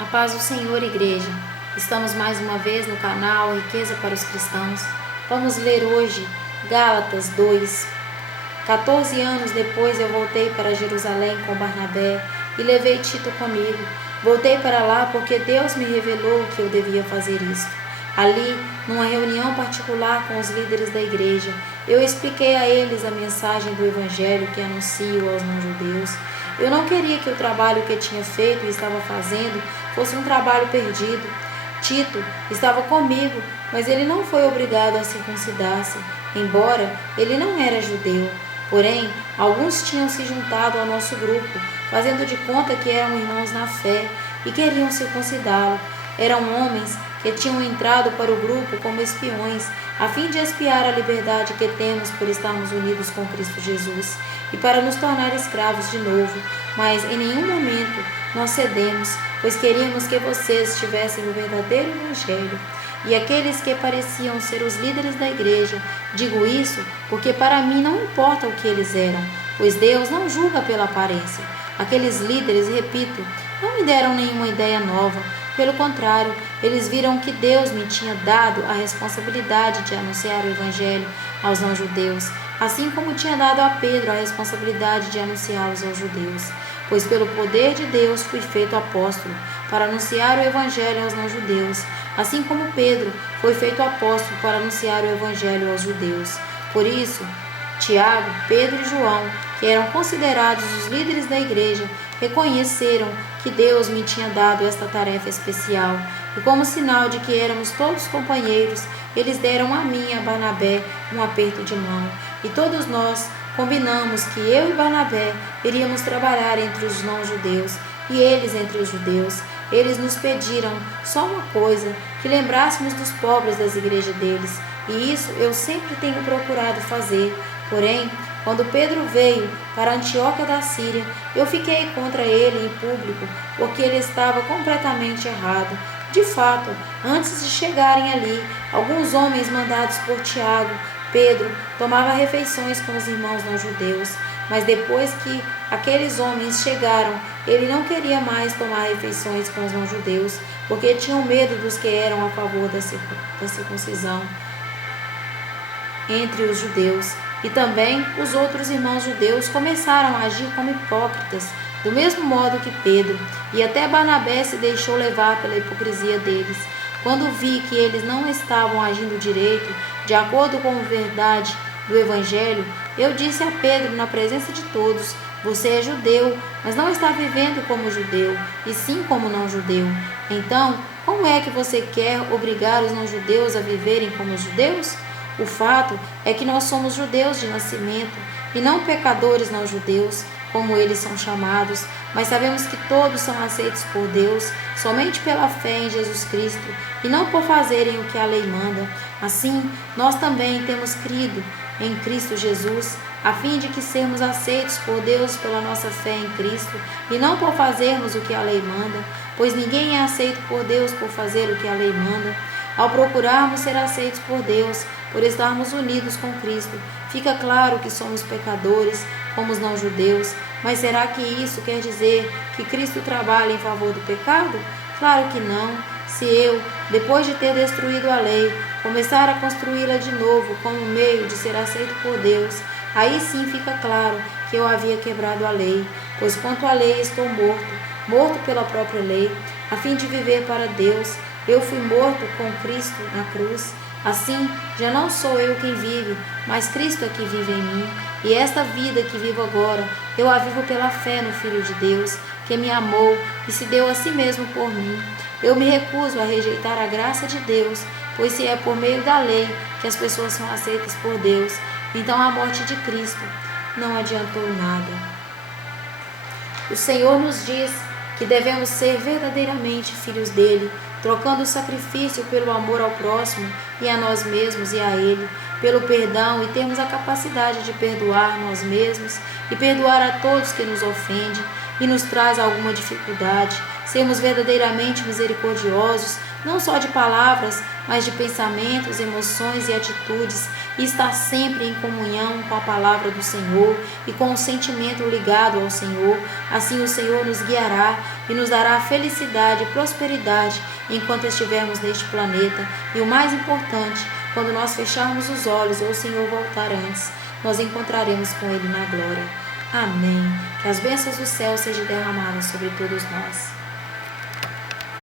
A paz do Senhor, igreja. Estamos mais uma vez no canal Riqueza para os Cristãos. Vamos ler hoje Gálatas 2. 14 anos depois eu voltei para Jerusalém com Barnabé e levei Tito comigo. Voltei para lá porque Deus me revelou que eu devia fazer isso. Ali, numa reunião particular com os líderes da igreja, eu expliquei a eles a mensagem do Evangelho que anuncio aos não-judeus. Eu não queria que o trabalho que tinha feito e estava fazendo fosse um trabalho perdido. Tito estava comigo, mas ele não foi obrigado a circuncidar-se, embora ele não era judeu. Porém, alguns tinham se juntado ao nosso grupo, fazendo de conta que eram irmãos na fé e queriam circuncidá-lo. Eram homens que tinham entrado para o grupo como espiões, a fim de espiar a liberdade que temos por estarmos unidos com Cristo Jesus e para nos tornar escravos de novo. Mas em nenhum momento nós cedemos, pois queríamos que vocês tivessem o verdadeiro Evangelho. E aqueles que pareciam ser os líderes da igreja, digo isso porque para mim não importa o que eles eram, pois Deus não julga pela aparência. Aqueles líderes, repito, não me deram nenhuma ideia nova. Pelo contrário, eles viram que Deus me tinha dado a responsabilidade de anunciar o Evangelho aos não-judeus, assim como tinha dado a Pedro a responsabilidade de anunciá-los aos judeus. Pois pelo poder de Deus fui feito apóstolo, para anunciar o Evangelho aos não-judeus, assim como Pedro foi feito apóstolo para anunciar o Evangelho aos judeus. Por isso, Tiago, Pedro e João, que eram considerados os líderes da igreja, reconheceram que Deus me tinha dado esta tarefa especial, e como sinal de que éramos todos companheiros, eles deram a mim e a Barnabé um aperto de mão, e todos nós combinamos que eu e Barnabé iríamos trabalhar entre os não-judeus e eles entre os judeus. Eles nos pediram só uma coisa, que lembrássemos dos pobres das igrejas deles, e isso eu sempre tenho procurado fazer. Porém, quando Pedro veio para Antioquia da Síria, eu fiquei contra ele em público, porque ele estava completamente errado. De fato, antes de chegarem ali, alguns homens mandados por Tiago, Pedro tomava refeições com os irmãos não-judeus, mas depois que aqueles homens chegaram, ele não queria mais tomar refeições com os não-judeus, porque tinham medo dos que eram a favor da circuncisão entre os judeus. E também os outros irmãos judeus começaram a agir como hipócritas, do mesmo modo que Pedro, e até Barnabé se deixou levar pela hipocrisia deles. Quando vi que eles não estavam agindo direito, de acordo com a verdade do Evangelho, eu disse a Pedro na presença de todos: você é judeu, mas não está vivendo como judeu, e sim como não-judeu. Então, como é que você quer obrigar os não-judeus a viverem como judeus? O fato é que nós somos judeus de nascimento, e não pecadores não-judeus, como eles são chamados, mas sabemos que todos são aceitos por Deus somente pela fé em Jesus Cristo e não por fazerem o que a lei manda. Assim, nós também temos crido em Cristo Jesus, a fim de que sermos aceitos por Deus pela nossa fé em Cristo e não por fazermos o que a lei manda, pois ninguém é aceito por Deus por fazer o que a lei manda. Ao procurarmos ser aceitos por Deus, por estarmos unidos com Cristo, fica claro que somos pecadores, como os não-judeus, mas será que isso quer dizer que Cristo trabalha em favor do pecado? Claro que não. Se eu, depois de ter destruído a lei, começar a construí-la de novo como meio de ser aceito por Deus, aí sim fica claro que eu havia quebrado a lei, pois quanto à lei estou morto pela própria lei, a fim de viver para Deus. Eu fui morto com Cristo na cruz. Assim, já não sou eu quem vive, mas Cristo é que vive em mim. E esta vida que vivo agora, eu a vivo pela fé no Filho de Deus, que me amou e se deu a si mesmo por mim. Eu me recuso a rejeitar a graça de Deus, pois se é por meio da lei que as pessoas são aceitas por Deus, então a morte de Cristo não adiantou nada. O Senhor nos diz que devemos ser verdadeiramente filhos dele, trocando o sacrifício pelo amor ao próximo e a nós mesmos e a ele, pelo perdão, e termos a capacidade de perdoar nós mesmos e perdoar a todos que nos ofendem e nos traz alguma dificuldade, sermos verdadeiramente misericordiosos, não só de palavras, mas de pensamentos, emoções e atitudes, e estar sempre em comunhão com a palavra do Senhor e com o sentimento ligado ao Senhor. Assim o Senhor nos guiará e nos dará felicidade e prosperidade enquanto estivermos neste planeta. E o mais importante, quando nós fecharmos os olhos ou o Senhor voltar antes, nós encontraremos com Ele na glória. Amém. Que as bênçãos do céu sejam derramadas sobre todos nós.